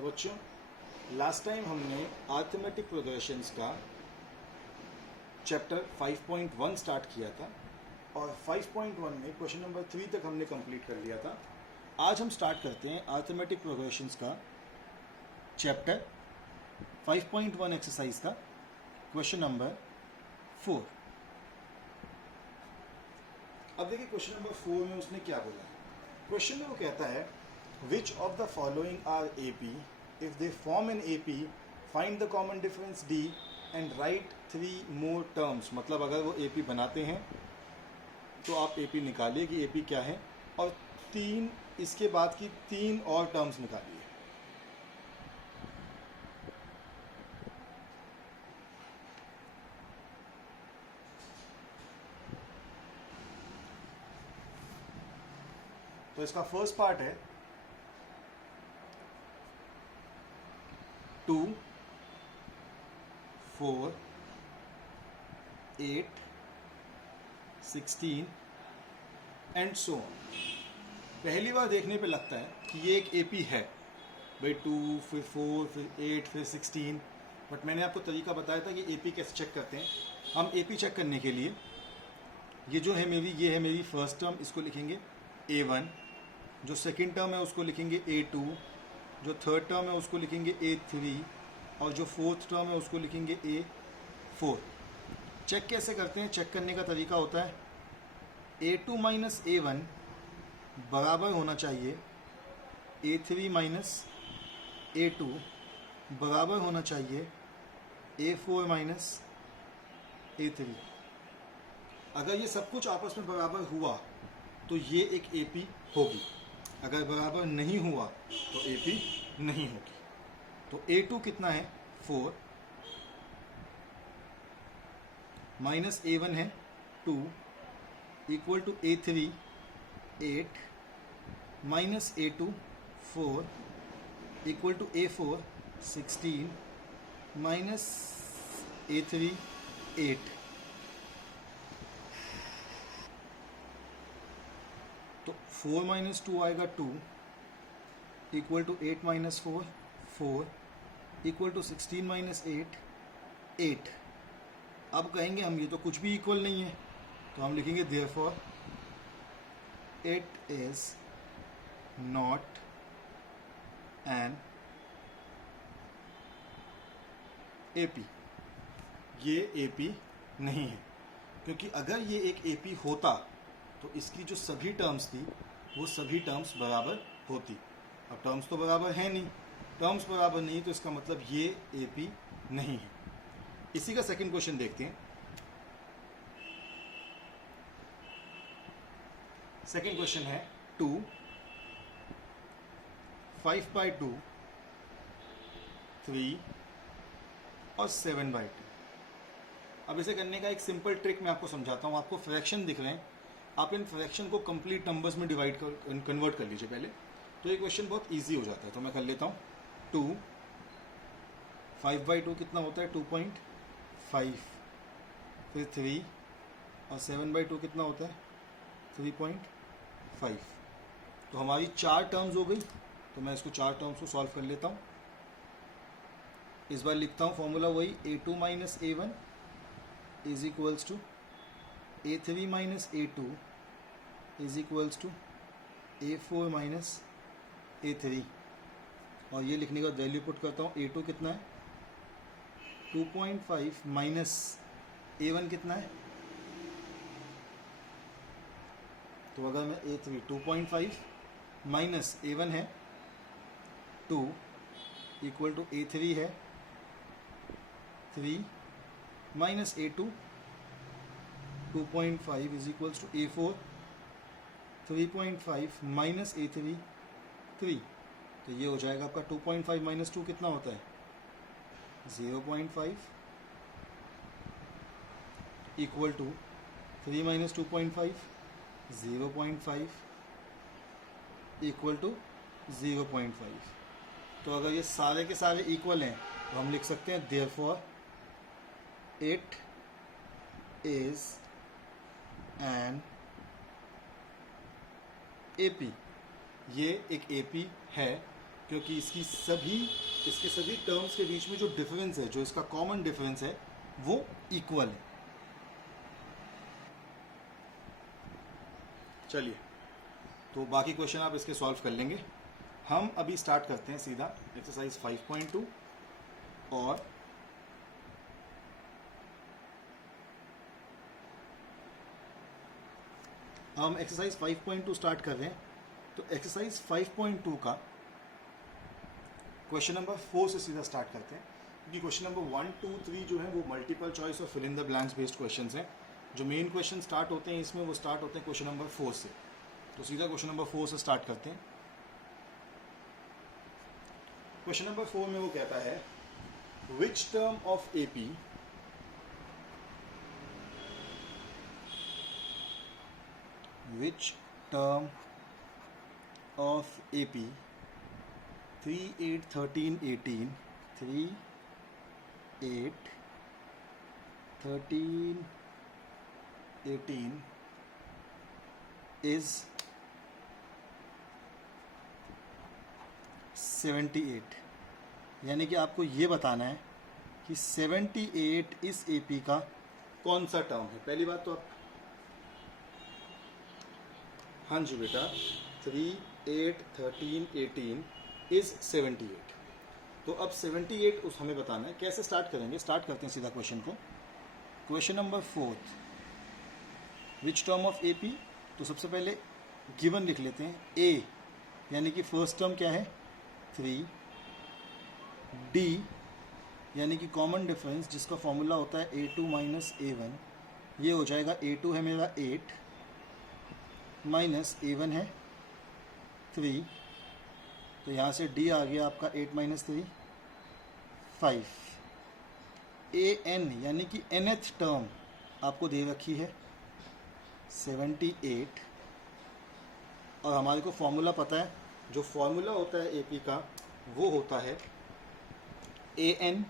तो बच्चों, last time हमने अरिथमेटिक प्रोग्रेशंस का चैप्टर 5.1 स्टार्ट किया था और 5.1 में क्वेश्चन नंबर 3 तक हमने कंप्लीट कर लिया था। आज हम स्टार्ट करते हैं अरिथमेटिक प्रोग्रेशंस का चैप्टर 5.1 एक्सरसाइज का क्वेश्चन नंबर 4। अब देखिए क्वेश्चन नंबर 4 में उसने क्या बोला। क्वेश्चन में वो कहता है which of the following are AP, if they form an AP find the common difference D and write 3 more terms. मतलब अगर वो AP बनाते हैं तो आप AP निकालिए कि AP क्या है और 3 इसके बाद की 3 और टर्म्स निकालिए। तो इसका फर्स्ट पार्ट है 2, 4, 8, 16 एंड सो ऑन। पहली बार देखने पे लगता है कि ये एक AP है भाई, 2 फिर 4 फिर 8 फिर 16। बट मैंने आपको तरीका बताया था कि AP कैसे चेक करते हैं। हम AP चेक करने के लिए ये जो है ये है मेरी फर्स्ट टर्म, इसको लिखेंगे A1। जो सेकंड टर्म है उसको लिखेंगे A2। जो थर्ड टर्म है उसको लिखेंगे A3 और जो फोर्थ टर्म है उसको लिखेंगे A4। चेक कैसे करते हैं? चेक करने का तरीका होता है A2 माइनस A1 बराबर होना चाहिए A3 माइनस A2 बराबर होना चाहिए A4 माइनस A3। अगर ये सब कुछ आपस में बराबर हुआ तो ये एक AP होगी, अगर बराबर नहीं हुआ तो AP नहीं होगी। तो A2 कितना है 4 माइनस A1 है 2 equal to A3 8 minus A2 4 equal to A4 16 minus A3 8। तो 4 माइनस 2 आएगा 2 equal to 8 minus 4 4 equal to 16 minus 8 8। अब कहेंगे हम ये तो कुछ भी इक्वल नहीं है, तो हम लिखेंगे therefore it is not an AP। ये AP नहीं है, क्योंकि अगर ये एक AP होता तो इसकी जो सभी टर्म्स थी वो सभी टर्म्स बराबर होती। अब टर्म्स तो बराबर है नहीं, टर्म्स बराबर नहीं तो इसका मतलब ये AP नहीं है। इसी का सेकंड क्वेश्चन देखते हैं। सेकंड क्वेश्चन है 2 5/2 3 और 7/2। अब इसे करने का एक सिंपल ट्रिक मैं आपको समझाता हूँ। आपको फ्रैक्शन दिख रहे हैं, आप इन फ्रैक्शन को कंप्लीट नंबर्स में कन्वर्ट कर लीजिए पहले, तो ये क्वेश्चन बहुत इजी हो जाता है। तो मैं कर लेता हूँ 2 5/2 कितना होता है 2.5, फिर 3 और 7/2 कितना होता है 3.5। तो हमारी 4 टर्म्स हो गई। तो मैं इसको 4 टर्म्स को सॉल्व कर लेता हूँ। इस बार लिखता हूँ फॉर्मूला वही A2 minus A1 is equals to A3 minus A2 is equals to A4 minus A3। और ये लिखने का वैल्यू पुट करता हूँ। A2 कितना है 2.5 माइनस A1 कितना है, तो अगर मैं A3 2.5 माइनस A1 है 2 इक्वल टू A3 है 3 minus A2 2.5 is equals to A4 3.5 minus A3 3। तो ये हो जाएगा आपका 2.5 माइनस 2 कितना होता है 0.5 equal to 3 minus 2.5 0.5 equal to 0.5। तो अगर ये सारे के सारे इक्वल हैं तो हम लिख सकते हैं therefore it is an AP। ये एक AP है क्योंकि इसके सभी टर्म्स के बीच में जो डिफरेंस है, जो इसका कॉमन डिफरेंस है, वो इक्वल है। चलिए, तो बाकी क्वेश्चन आप इसके सॉल्व कर लेंगे। हम अभी स्टार्ट करते हैं सीधा एक्सरसाइज 5.2 और हम एक्सरसाइज 5.2 स्टार्ट कर रहे हैं। तो एक्सरसाइज 5.2 का क्वेश्चन नंबर 4 से सीधा स्टार्ट करते हैं, क्योंकि क्वेश्चन नंबर 1, 2, 3 जो है वो मल्टीपल चॉइस और fill in the blanks based questions हैं। जो मेन क्वेश्चन स्टार्ट होते हैं इसमें, वो स्टार्ट होते हैं क्वेश्चन नंबर 4 से। तो सीधा क्वेश्चन नंबर 4 से स्टार्ट करते हैं। क्वेश्चन नंबर 4 में वो कहता है, which term of AP which term of AP 3, 8, 13, 18 3, 8, 13, 18 is 78। यानी कि आपको ये बताना है कि 78 इस AP का कौन सा टर्म है। पहली बात तो आप, हाँ जी बेटा, 3, 8, 13, 18 इज 78। तो अब 78 उस हमें बताना है। कैसे स्टार्ट करेंगे? स्टार्ट करते हैं सीधा क्वेश्चन को। Question number 4, which term of A P. तो सबसे पहले गिवन लिख लेते हैं। ए यानी कि फर्स्ट टर्म क्या है? 3। डी यानी कि कॉमन डिफरेंस जिसका फॉर्मूला होता है A2 माइनस A1, ये हो जाएगा A2 है मेरा 8 माइनस A1 है 3। तो यहाँ से D आ गया आपका 8 माइनस 3 5। AN यानी कि nth टर्म आपको दे रखी है 78, और हमारे को फॉर्मूला पता है। जो फॉर्मूला होता है AP का वो होता है AN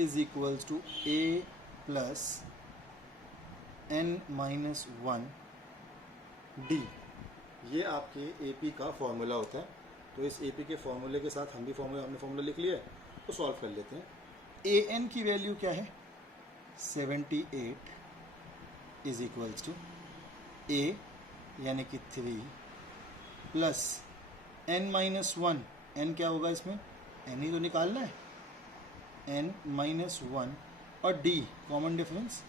is equals to A plus N minus 1 D। ये आपके AP का फॉर्मूला होता है। तो इस AP के फॉर्मूले के साथ हमने फॉर्मूला लिख लिया है, तो सॉल्व कर लेते हैं। AN की वैल्यू क्या है? 78 इज इक्वल्स टू A यानी कि 3 प्लस N माइनस 1। N क्या होगा इसमें? N ही तो निकालना है। N माइनस 1 और D कॉमन डिफरेंस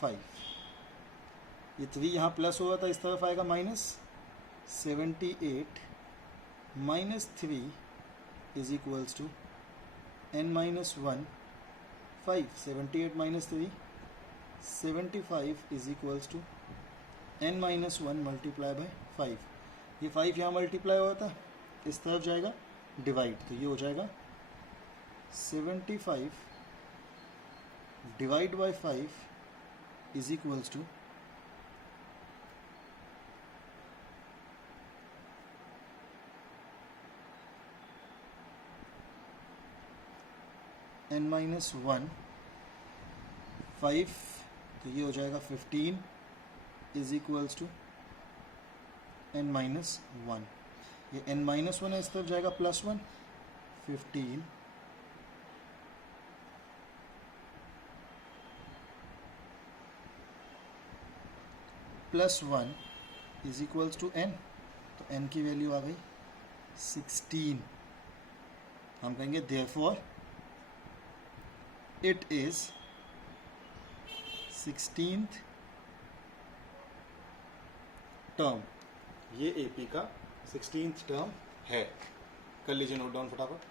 5। ये 3 यहाँ प्लस हुआ था, इस तरफ आएगा minus. 78 minus 3 is equals to N minus 1 5। 78 minus 3 75 is equals to N minus 1 multiply by 5। ये 5 यहाँ मल्टीप्लाई हुआ था, इस तरफ जाएगा डिवाइड, तो ये हो जाएगा 75 divide by 5 is equals to N minus 1 5, तो ये हो जाएगा 15 is equals to N minus 1। ये N माइनस 1 है, इस तरफ जाएगा plus 1। 15 plus 1 is equals to N। तो N की वैल्यू आ गई 16। हम कहेंगे therefore it is 16th term. ये AP का 16th टर्म है। कर लीजिए नोट डाउन फटाफट।